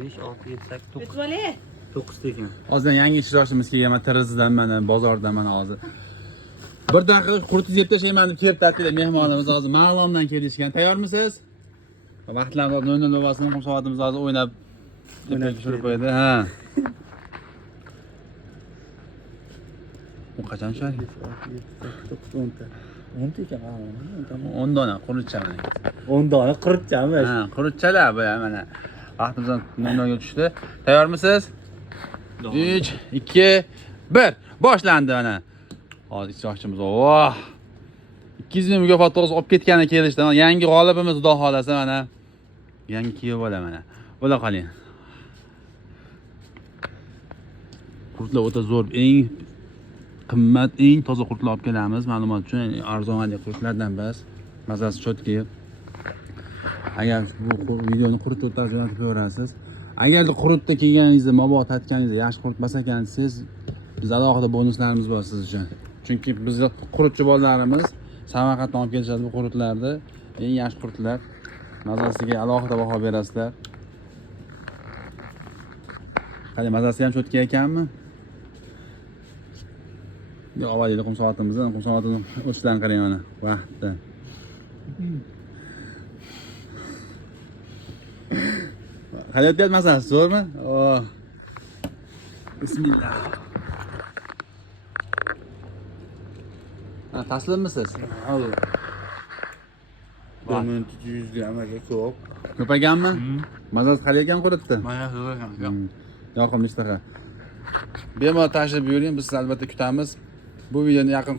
5, 6, 7, 8, 9. O'tibole. 9 tekin. Hozir yangi ishtirokchimiz kelgan, Terzidan mana, bozordan mana hozir. Bir daqiqa quritib yeb tashlayman deb kelib ta'tilga mehmonimiz hozir Ma'lumdan kelishgan. Tayyormisiz? Vaqtlarni 00 lovasini qum soatimiz hozir o'ynab tushirib qo'ydi. Ha. Bu qachon tushadi? 5, 6, 7, 8, 9, 10 ta. 10 tekin qilamiz. 10 dona quritcha mana. 10 dona quritchami? Ha, quritchalar bu mana. Vaqtimizdan 00 ga tushdi. Tayyormisiz? 3, 2, 1. Boshlandi mana. Hozir ishtirokchimiz. Oh! 200 ming mukofot to'g'risi olib ketgani kelishdi. Yangi g'olibimiz xudo xolasa mana. Yangi kiyib bola mana. Bo'la qoling. Qurtlar o'ta zo'r, eng qimmat, eng toza qurtlar olib kelamiz. Ma'lumot uchun arzon qurtlardan emas. Mazasi chotki. Agar bu videoni quritib o'tkazib ko'rasiz. Agarda qurutda kelganingizda, mabodo tatganingizda yaxshi quritmas ekansiz, biz alohida bonuslarimiz bor siz uchun. Chunki bizni qurutchi bolalarimiz Samarqanddan olib kelishadi bu qurutlarni. Eng yaxshi qurutlar. Mazasiga alohida baho berasizlar. Qani mazasi ham chotki ekanmi? Yo, avvaliga qum soatimizni o'chdan qarang mana. Vaqtda. Halayotgan mazasi zo'rmi? Oh. Bismillah. Ha, taslimmisiz? Al. 100 gramga ko'p. Ko'payganmi? Mazasi qalay ekan qurutdi? Mana zo'r ekan. Yoqimli ishtaha. Bemalol tashlab buyuring, biz sizni albatta kutamiz. Bu videoni yaqin